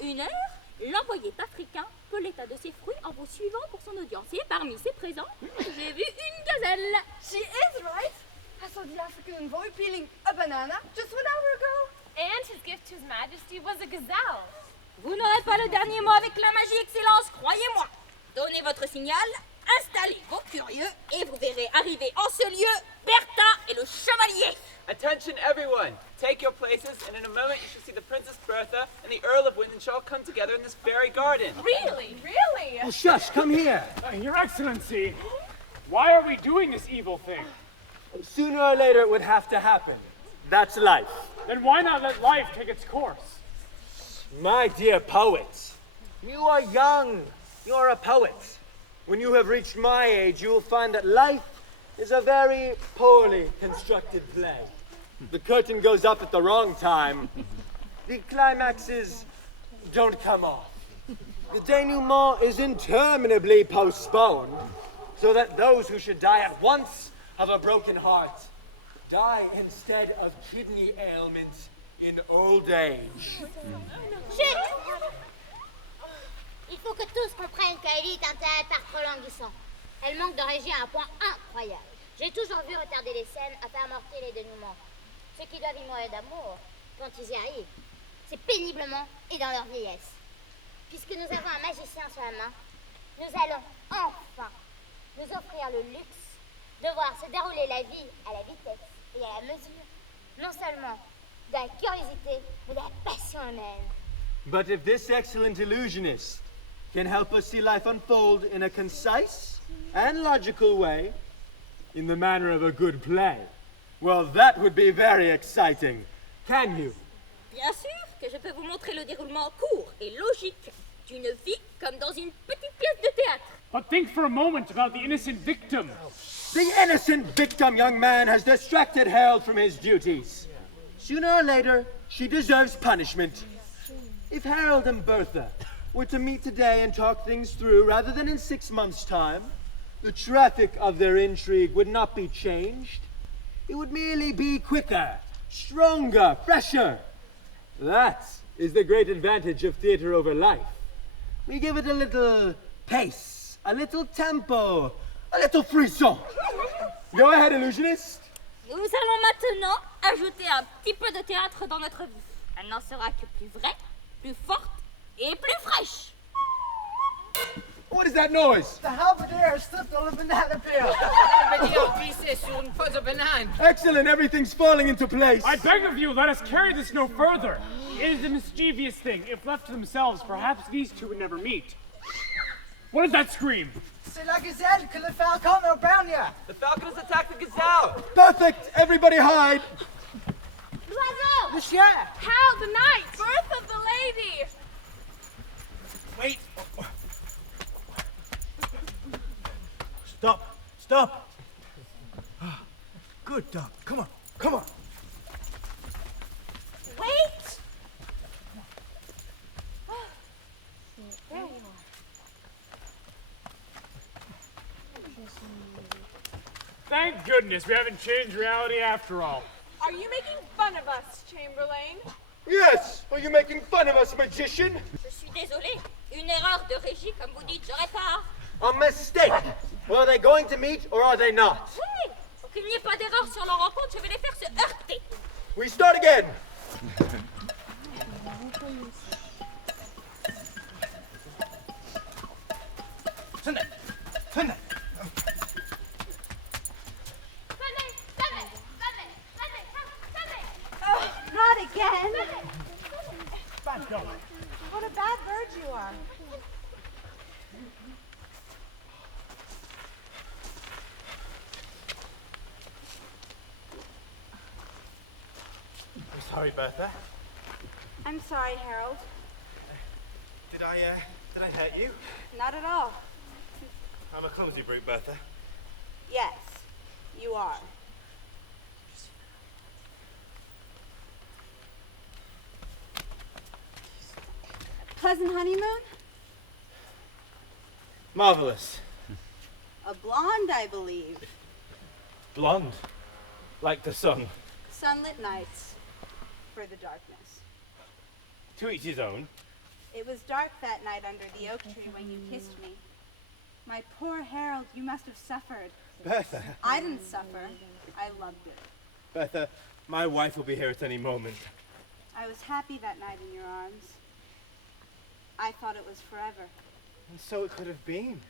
1 heure, l'envoyé africain peut l'état de ses fruits en vous suivant pour son audience. Et parmi ses présents, j'ai vu une gazelle. She is right. I saw the African envoy peeling a banana just 1 hour ago. And his gift to His Majesty was a gazelle. Vous n'aurez pas le dernier mot avec la magie, Excellence, croyez-moi. Donnez votre signal, installez vos curieux et vous verrez arriver en ce lieu Bertha et le chevalier. Attention everyone! Take your places and in a moment you shall see the Princess Bertha and the Earl of Wyndenshaw come together in this very garden. Really? Really? Oh, shush, come here. Your Excellency, why are we doing this evil thing? Sooner or later it would have to happen. That's life. Then why not let life take its course? My dear poets, you are young. You are a poet. When you have reached my age, you will find that life is a very poorly constructed play. The curtain goes up at the wrong time. The climaxes don't come off. The denouement is interminably postponed, so that those who should die at once of a broken heart die instead of kidney ailment in old age. Chut! Il faut que tous comprennent qu'Aélie est un théâtre trop languissant. Elle manque de régie à un point incroyable. J'ai toujours vu retarder les scènes afin d'amortir les dénouements. Ceux qui doivent y mourir d'amour, quand ils y arrivent, c'est péniblement et dans leur vieillesse. Puisque nous avons un magicien sur la main, nous allons enfin nous offrir le luxe de voir se dérouler la vie à la vitesse et à la mesure, non seulement de la curiosité, mais de la passion humaine. But if this excellent illusionist can help us see life unfold in a concise and logical way, in the manner of a good play, well, that would be very exciting. Can you? Bien sûr que je peux vous montrer le déroulement court et logique d'une vie comme dans une petite pièce de théâtre. But think for a moment about the innocent victim. The innocent victim, young man, has distracted Harold from his duties. Sooner or later, she deserves punishment. If Harold and Bertha were to meet today and talk things through rather than in 6 months' time, the traffic of their intrigue would not be changed. It would merely be quicker, stronger, fresher. That is the great advantage of theater over life. We give it a little pace, a little tempo, a little frisson. Go ahead, illusionist. Nous allons maintenant ajouter un petit peu de théâtre dans notre vie. Elle n'en sera que plus vraie, plus forte et plus fraîche. What is that noise? The halberdier slipped on a banana peel. Excellent, everything's falling into place. I beg of you, let us carry this no further. It is a mischievous thing. If left to themselves, perhaps these two would never meet. What is that scream? C'est la gazelle que le falcon au brownia. The falcon has attacked the gazelle! Perfect, everybody hide. L'oiseau! Le chien. Hal, the knight! Birth of the lady! Wait. Stop, stop. Good dog, come on, come on. Wait! Thank goodness we haven't changed reality after all. Are you making fun of us, Chamberlain? Yes, are you making fun of us, magician? Je suis désolée. Une erreur de régie, comme vous dites, je répare. A mistake. Well, are they going to meet or are they not? Oui! Pour qu'il n'y ait pas d'erreur sur leur rencontre, je vais les faire se heurter. We start again. Venez, venez, venez, venez. Oh, not again. Bad dog. What a bad bird you are. I'm sorry, Bertha. I'm sorry, Harold. Did I hurt you? Not at all. I'm a clumsy brute, Bertha. Yes, you are. Pleasant honeymoon? Marvelous. A blonde, I believe. Blonde. Like the sun. Sunlit nights for the darkness. To each his own. It was dark that night under the oak tree when you kissed me. My poor Harold, you must have suffered. Bertha. I didn't suffer. I loved it. Bertha, my wife will be here at any moment. I was happy that night in your arms. I thought it was forever. And so it could have been.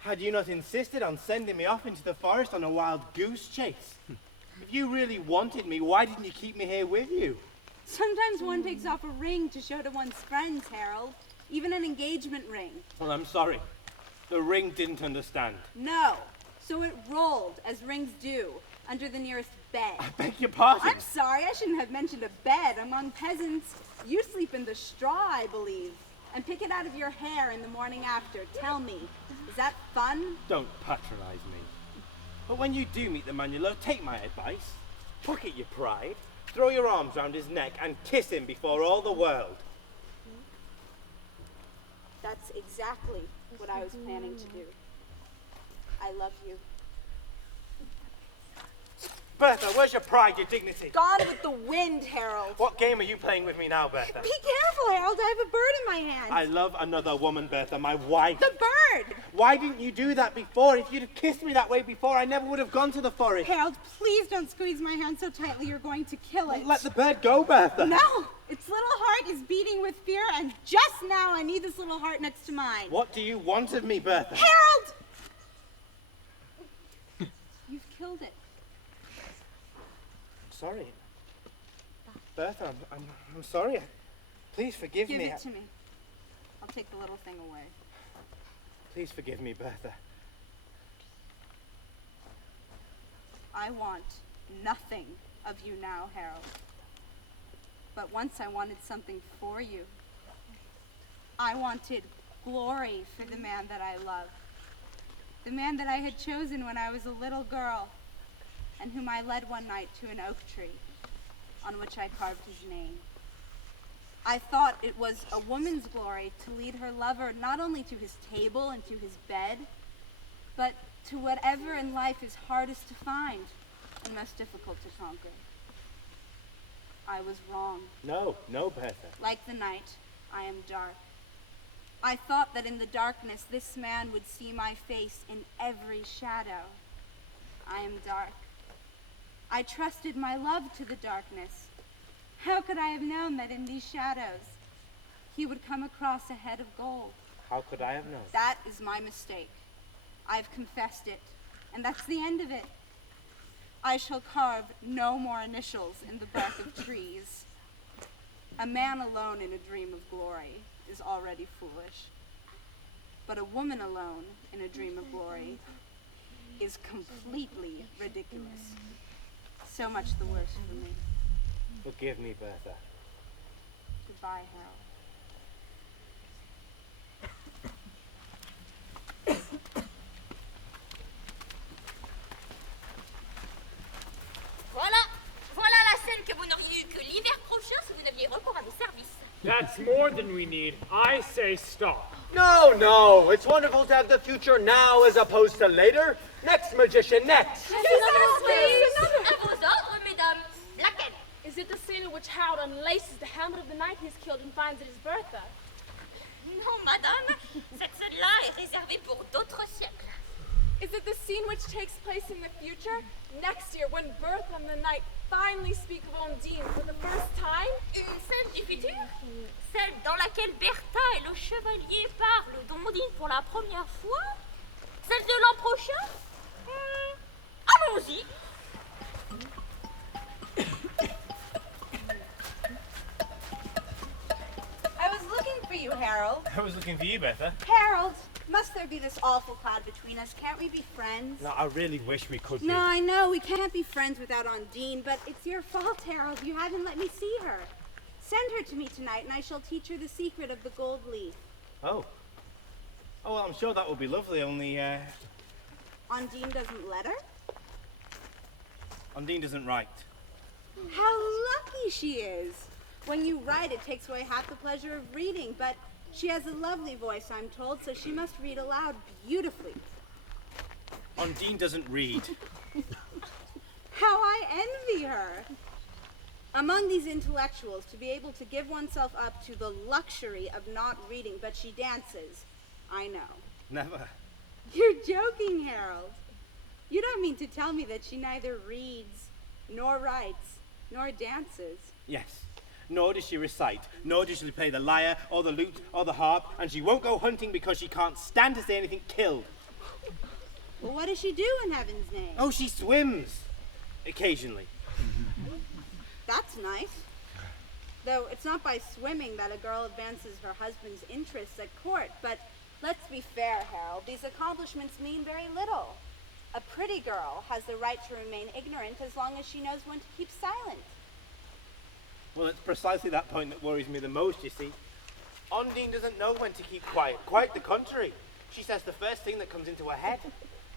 Had you not insisted on sending me off into the forest on a wild goose chase. If you really wanted me, why didn't you keep me here with you? Sometimes one takes off a ring to show to one's friends, Harold. Even an engagement ring. Well, I'm sorry. The ring didn't understand. No. So it rolled, as rings do, under the nearest bed. I beg your pardon. I'm sorry, I shouldn't have mentioned a bed. Among peasants, you sleep in the straw, I believe, and pick it out of your hair in the morning after. Tell me, is that fun? Don't patronize me. But when you do meet the man you love, take my advice. Pocket your pride, throw your arms round his neck, and kiss him before all the world. That's exactly what I was planning to do. I love you. Bertha, where's your pride, your dignity? Gone with the wind, Harold. What game are you playing with me now, Bertha? Be careful, Harold. I have a bird in my hand. I love another woman, Bertha, my wife. The bird! Why didn't you do that before? If you'd have kissed me that way before, I never would have gone to the forest. Harold, please don't squeeze my hand so tightly you're going to kill it. Let the bird go, Bertha. No! Its little heart is beating with fear, and just now I need this little heart next to mine. What do you want of me, Bertha? Harold! You've killed it. Sorry. Bertha, I'm sorry. Please forgive Give me. it to me. I'll take the little thing away. Please forgive me, Bertha. I want nothing of you now, Harold. But once I wanted something for you. I wanted glory for the man that I loved. The man that I had chosen when I was a little girl, and whom I led one night to an oak tree, on which I carved his name. I thought it was a woman's glory to lead her lover not only to his table and to his bed, but to whatever in life is hardest to find and most difficult to conquer. I was wrong. No, Bertha. Like the night, I am dark. I thought that in the darkness this man would see my face in every shadow. I am dark. I trusted my love to the darkness. How could I have known that in these shadows he would come across a head of gold? How could I have known? That is my mistake. I've confessed it, and that's the end of it. I shall carve no more initials in the bark of trees. A man alone in a dream of glory is already foolish. But a woman alone in a dream of glory is completely ridiculous. So much the worse for me. Forgive me, Bertha. Goodbye, Harold. Voilà la scène que vous n'auriez eu que l'hiver prochain si vous n'aviez recours à mes services. That's more than we need. I say stop. No, it's wonderful to have the future now as opposed to later. Next magician, next. À vos ordres, mesdames. Laquelle? Is it the scene in which Harold unlaces the helmet of the knight he's killed and finds it is Bertha? Non, madame, cette scène-là est réservée pour d'autres siècles. Is it the scene which takes place in the future? Next year, when Bertha and the knight finally speak of Ondine for the first time? Une scène du futur? Celle dans laquelle Bertha et le chevalier parlent d'Ondine pour la première fois? Celle de l'an prochain? Allons-y. I was looking for you, Harold. I was looking for you, Bertha. Harold, must there be this awful cloud between us? Can't we be friends? No, I really wish we could be. No, I know we can't be friends without Ondine, but it's your fault, Harold. You haven't let me see her. Send her to me tonight, and I shall teach her the secret of the gold leaf. Oh, well, I'm sure that would be lovely, only, Ondine doesn't let her? Ondine doesn't write. How lucky she is! When you write, it takes away half the pleasure of reading, but she has a lovely voice, I'm told, so she must read aloud beautifully. Ondine doesn't read. How I envy her! Among these intellectuals, to be able to give oneself up to the luxury of not reading, but she dances. I know. Never. You're joking, Harold. You don't mean to tell me that she neither reads, nor writes, nor dances. Yes. Nor does she recite, nor does she play the lyre, or the lute, or the harp, and she won't go hunting because she can't stand to see anything killed. Well, what does she do in heaven's name? Oh, she swims. Occasionally. That's nice. Though it's not by swimming that a girl advances her husband's interests at court. But let's be fair, Harold. These accomplishments mean very little. A pretty girl has the right to remain ignorant as long as she knows when to keep silent. Well, it's precisely that point that worries me the most, you see. Ondine doesn't know when to keep quiet. Quite the contrary. She says the first thing that comes into her head.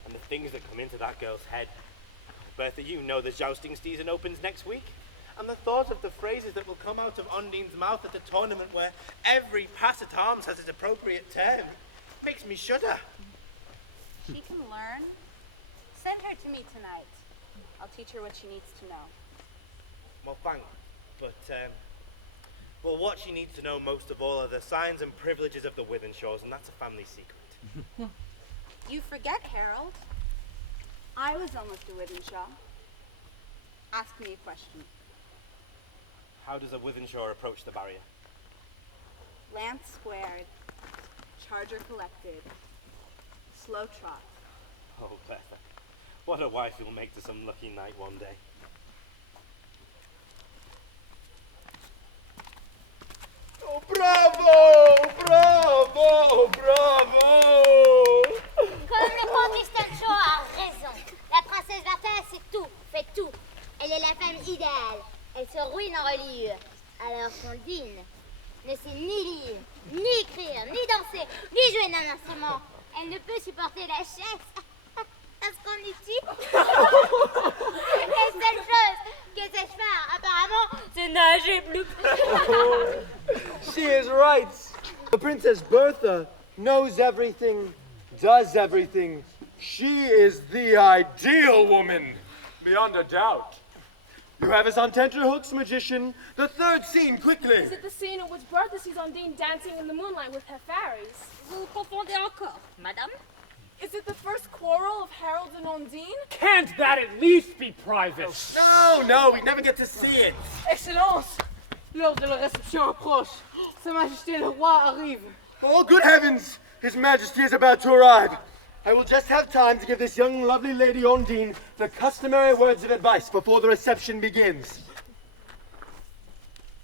And the things that come into that girl's head. Bertha, you know the jousting season opens next week. And the thought of the phrases that will come out of Ondine's mouth at a tournament where every pass-at-arms has its appropriate term makes me shudder. She can learn. Send her to me tonight. I'll teach her what she needs to know. Well, thanks. But, well, what she needs to know most of all are the signs and privileges of the Withenshaws, and that's a family secret. You forget, Harold. I was almost a Withenshaw. Ask me a question. How does a Withenshaw approach the barrier? Lance squared. Charger collected. Slow trot. Oh, Bertha. What a wife you'll make to some lucky knight one day. Oh, bravo! Bravo! Bravo! Comme le grand Mr. Shaw a raison. La princesse Bertha, c'est tout, fait tout. Elle est la femme idéale. Elle se ruine en reliure. Alors qu'Ondine ne sait ni lire, ni écrire, ni danser, ni jouer d'un instrument. Elle ne peut supporter la chaise. Parce qu'on est ici. La seule chose que sache faire, apparemment, c'est nager plus. She is right. The Princess Bertha knows everything, does everything. She is the ideal woman, beyond a doubt. You have us on tenterhooks, magician. The third scene, quickly. Is it the scene in which Bertha sees Ondine dancing in the moonlight with her fairies? Vous confondez encore, madame. Is it the first quarrel of Harold and Ondine? Can't that at least be private? No, we never get to see it. Excellence, l'heure de la réception approche. Sa Majesté le Roi arrive. Oh, good heavens! His Majesty is about to arrive. I will just have time to give this young, lovely lady Ondine the customary words of advice before the reception begins.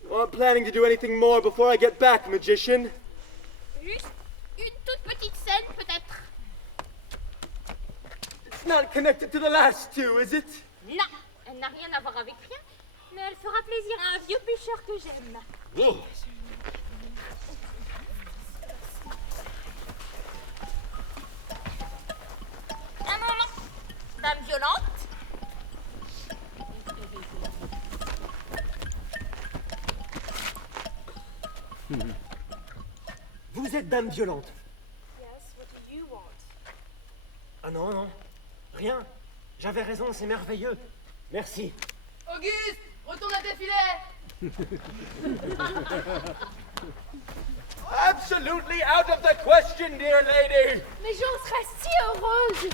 You aren't planning to do anything more before I get back, magician? Juste une toute petite scène, peut-être. It's not connected to the last two, is it? Non, elle n'a rien à voir avec rien, mais elle fera plaisir à un vieux pêcheur que j'aime. Oh. Un moment, dame violente. Vous êtes dame violente. Yes, what do you want? Ah non, rien. J'avais raison, c'est merveilleux. Merci. Auguste, retourne à tes filets. Absolutely out of the question, dear lady. Mais j'en serais si heureuse!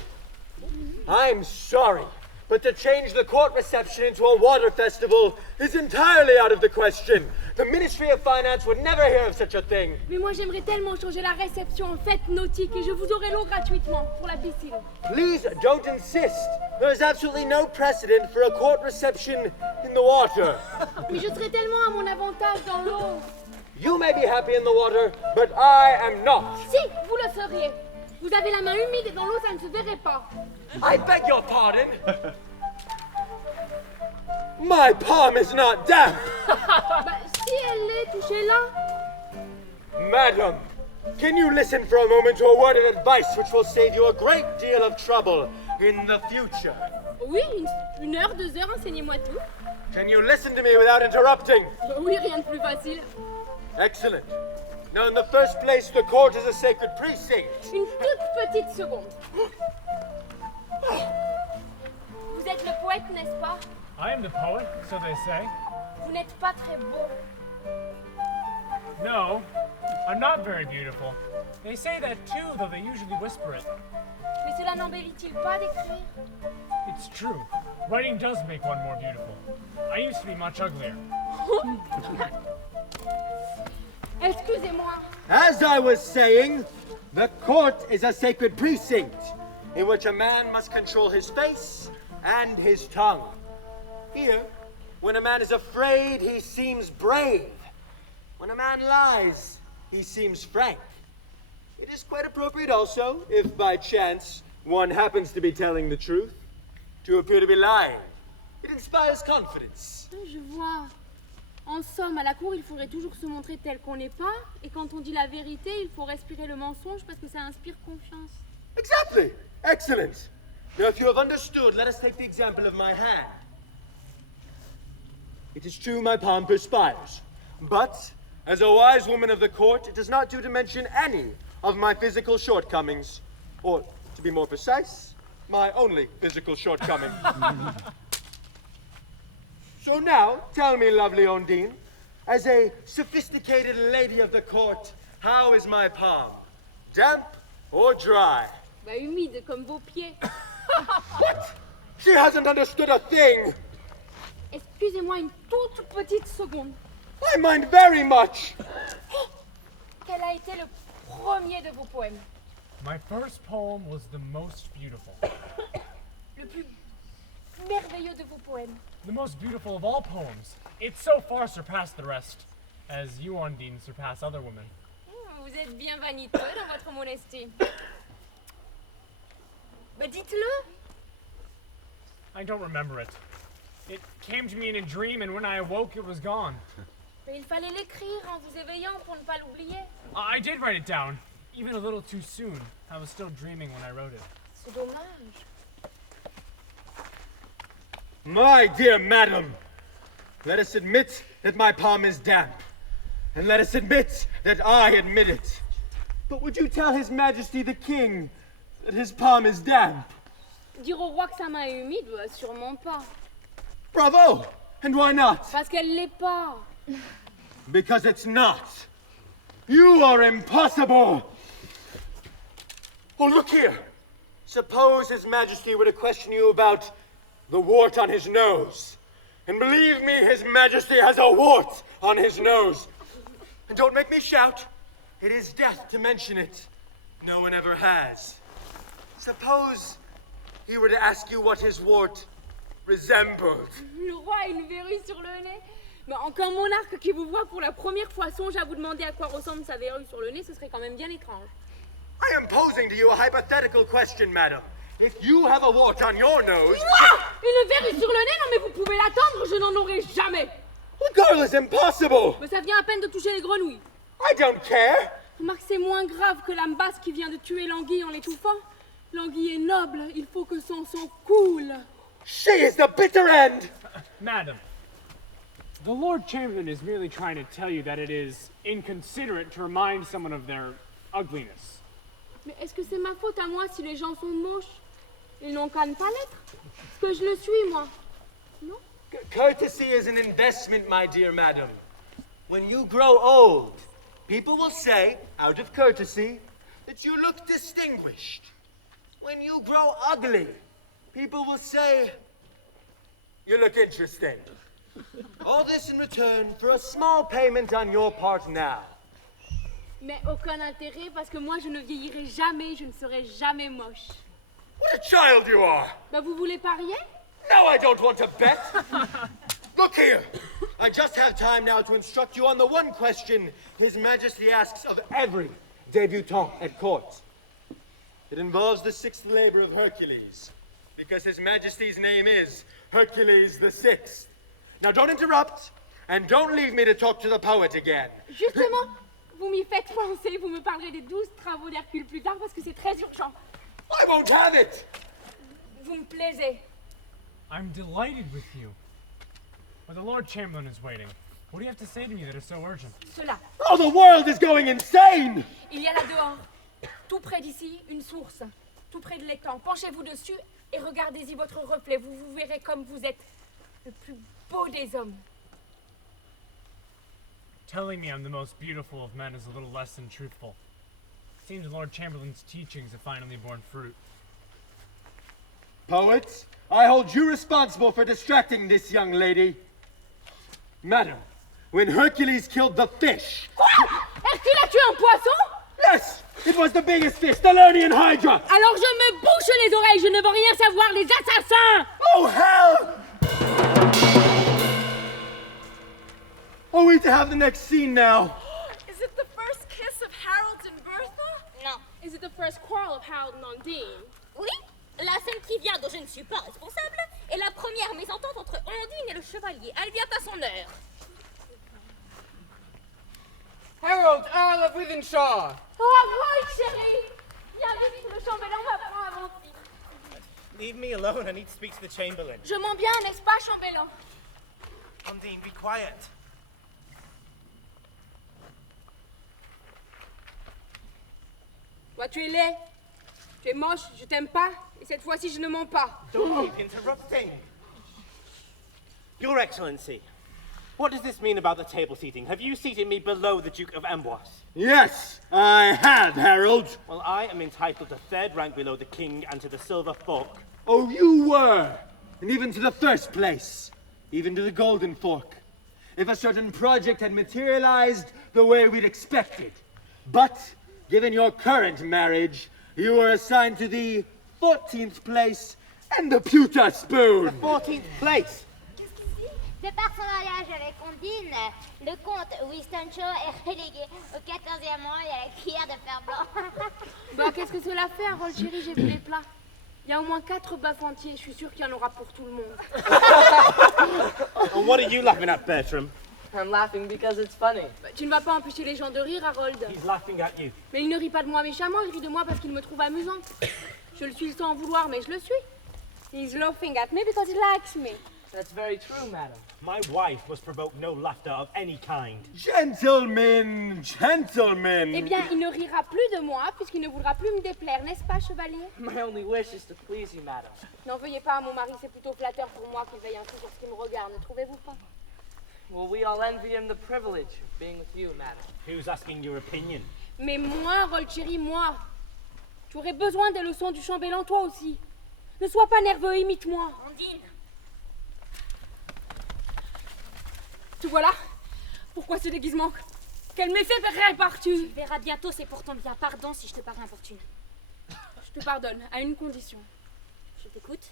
I'm sorry, but to change the court reception into a water festival is entirely out of the question. The Ministry of Finance would never hear of such a thing. Mais moi j'aimerais tellement changer la réception en fête nautique et je vous aurai l'eau gratuitement pour la piscine. Please don't insist. There is absolutely no precedent for a court reception in the water. Mais je serai tellement à mon avantage dans l'eau. You may be happy in the water, but I am not. Si, vous le seriez. Vous avez la main humide et dans l'eau ça ne se verrait pas. I beg your pardon. My palm is not damp. Bah, si elle l'est, touchez-la. Madam, can you listen for a moment to a word of advice which will save you a great deal of trouble in the future? Oui, une heure, 2 heures, enseignez-moi tout. Can you listen to me without interrupting? Oui, rien de plus facile. Excellent. Now, in the first place, the court is a sacred precinct. Une toute petite seconde. Vous êtes le poète, n'est-ce pas? I am the poet, so they say. vous n'êtes pas très beau. No, I'm not very beautiful. They say that too, though they usually whisper it. Mais cela n'embellit-il pas d'écrire? It's true. Writing does make one more beautiful. I used to be much uglier. Excusez-moi. As I was saying, the court is a sacred precinct in which a man must control his face and his tongue. Here, when a man is afraid, he seems brave. When a man lies, he seems frank. It is quite appropriate also, if by chance one happens to be telling the truth, to appear to be lying. It inspires confidence. Je vois. En somme, à la cour, il faudrait toujours se montrer tel qu'on n'est pas, et quand on dit la vérité, il faut respirer le mensonge parce que ça inspire confiance. Exactly. Excellent. Now, if you have understood, let us take the example of my hand. It is true my palm perspires, but as a wise woman of the court, it does not do to mention any of my physical shortcomings, or, to be more precise, my only physical shortcoming. So now, tell me, lovely Ondine, as a sophisticated lady of the court, how is my palm? Damp or dry? Bah, humide, comme vos pieds. What? She hasn't understood a thing. Excusez-moi une toute petite seconde. I mind very much. Quel a été le premier de vos poèmes? My first poem was the most beautiful. Le plus merveilleux de vos poèmes? The most beautiful of all poems. It so far surpassed the rest, as you, Ondine, surpass other women. Vous êtes bien vaniteux dans votre modestie. Bah dites-le. I don't remember it. It came to me in a dream, and when I awoke, it was gone. Mais il fallait l'écrire en vous éveillant pour ne pas l'oublier. I did write it down, even a little too soon. I was still dreaming when I wrote it. C'est dommage. My dear madam, let us admit that my palm is damp, and let us admit that I admit it. But would you tell His Majesty the King that his palm is damp? Dire au roi que sa main est humide, bah, sûrement pas. Bravo! And why not? Parce qu'elle l'est pas. Because it's not. You are impossible! Oh, look here! Suppose His Majesty were to question you about the wart on his nose. And believe me, His Majesty has a wart on his nose. And don't make me shout. It is death to mention it. No one ever has. Suppose he were to ask you what his wart resembled. Le roi a une verrue sur le nez. Mais qu'un monarque qui vous voit pour la première fois songe à vous demander à quoi ressemble sa verrue sur le nez, ce serait quand même bien étrange. I am posing to you a hypothetical question, madam. If you have a wart on your nose... Moi? Une verrue sur le nez? Non mais vous pouvez l'attendre, je n'en aurai jamais. The girl is impossible! Mais ça vient à peine de toucher les grenouilles. I don't care! Remarque, c'est moins grave que l'âme basse qui vient de tuer l'anguille en l'étouffant. L'anguille est noble, il faut que son sang coule. She is the bitter end! Madam, the Lord Chamberlain is merely trying to tell you that it is inconsiderate to remind someone of their ugliness. Mais est-ce que c'est ma faute à moi si les gens sont moches? Ils n'ont qu'à ne pas l'être. Est-ce que je le suis, moi? Non? Courtesy is an investment, my dear madam. When you grow old, people will say, out of courtesy, that you look distinguished. When you grow ugly, people will say, you look interesting. All this in return for a small payment on your part now. Mais aucun intérêt parce que moi je ne vieillirai jamais, je ne serai jamais moche. What a child you are! Bah vous voulez parier? No, I don't want to bet. Look here. I just have time now to instruct you on the one question His Majesty asks of every debutante at court. It involves the sixth labor of Hercules, because His Majesty's name is Hercules the Sixth. Now don't interrupt, and don't leave me to talk to the poet again. Justement, vous m'y faites penser, vous me parlerez des 12 travaux d'Hercule plus tard parce que c'est très urgent. I won't have it! Vous me plaisez. I'm delighted with you. But the Lord Chamberlain is waiting. What do you have to say to me that is so urgent? Cela. Oh, the world is going insane! Il y a là dehors, tout près d'ici, une source. Tout près de l'étang. Penchez-vous dessus et regardez-y votre reflet. Vous vous verrez comme vous êtes le plus beau des hommes. Telling me I'm the most beautiful of men is a little less than truthful. Seems Lord Chamberlain's teachings have finally borne fruit. Poets, I hold you responsible for distracting this young lady. Madam, when Hercules killed the fish... Quoi? Hercule a tué un poisson? Yes! It was the biggest fish, the Lernaean Hydra! Alors je me bouche les oreilles, je ne veux rien savoir, les assassins! Oh, hell! Are we to have the next scene now? Is it the first kiss of Harold and Bertha? Non. Is it the first quarrel of Harold and Ondine? Oui, la scène qui vient, dont je ne suis pas responsable, est la première mésentente entre Ondine et le chevalier. Elle vient à son heure. Harold, Earl of Wythenshawe! Oh, Harold, chérie! Viens vite, le chambellan m'apprend avant lui. Leave me alone, I need to speak to the Chamberlain. Je m'en viens, n'est-ce pas, chambellan? Ondine, be quiet. Toi, tu es laid, tu es moche, je t'aime pas, et cette fois-ci, je ne mens pas. Don't keep interrupting. Your Excellency, what does this mean about the table seating? Have you seated me below the Duke of Amboise? Yes, I have, Harold. Well, I am entitled to third rank below the king and to the silver fork. Oh, you were. And even to the first place. Even to the golden fork. If a certain project had materialized the way we'd expected. But, given your current marriage, you were assigned to the 14th place and the pewter spoon. 14th place? De par son mariage avec Ondine, le comte Winston Shaw est relégué au 14e rang et à la cuillère de fer blanc. Bah, qu'est-ce que cela fait, Harold, chérie? J'ai vu les plats. Il y a au moins 4 bœufs entiers, je suis sûre qu'il y en aura pour tout le monde. And what are you laughing at, Bertram? I'm laughing because it's funny. Bah, tu ne vas pas empêcher les gens de rire, Harold. He's laughing at you. Mais il ne rit pas de moi méchamment, il rit de moi parce qu'il me trouve amusant. Je le suis sans vouloir, mais je le suis. He's laughing at me because he likes me. That's very true, madam. My wife must provoke no laughter of any kind. Gentlemen, gentlemen. Eh bien, il ne rira plus de moi puisqu'il ne voudra plus me déplaire, n'est-ce pas, chevalier? My only wish is to please you, madam. N'en veuillez pas à mon mari, c'est plutôt flatteur pour moi qu'il veille ainsi sur ce qui me regarde, ne trouvez-vous pas? Well, we all envy him the privilege of being with you, madam. Who's asking your opinion? Mais moi, Harold, chérie, moi. Tu aurais besoin des leçons du chambellan, toi aussi. Ne sois pas nerveux, imite-moi. Ondine, Te voilà? Pourquoi ce déguisement? Quel méfait répares-tu? tu verras bientôt, c'est pour ton bien. Pardon si je te parais importune. Je te pardonne, à une condition. Je t'écoute.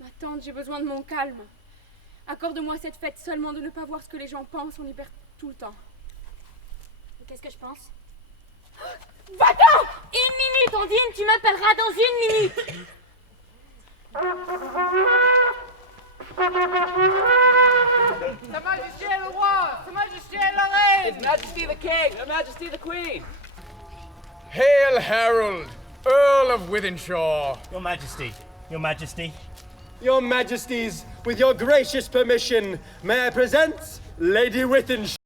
Ma tante, j'ai besoin de mon calme. Accorde-moi cette fête seulement de ne pas voir ce que les gens pensent, on y perd tout le temps. Qu'est-ce que je pense? Va-t'en! 1 minute, Ondine, tu m'appelleras dans 1 minute. Sa Majesté le roi! Sa Majesté la reine! His Majesty the King! Her Majesty the Queen! Hail, Harold, Earl of Wythenshawe. Your Majesty. Your Majesty. Your Majesties, with your gracious permission, may I present Lady Wythenshawe?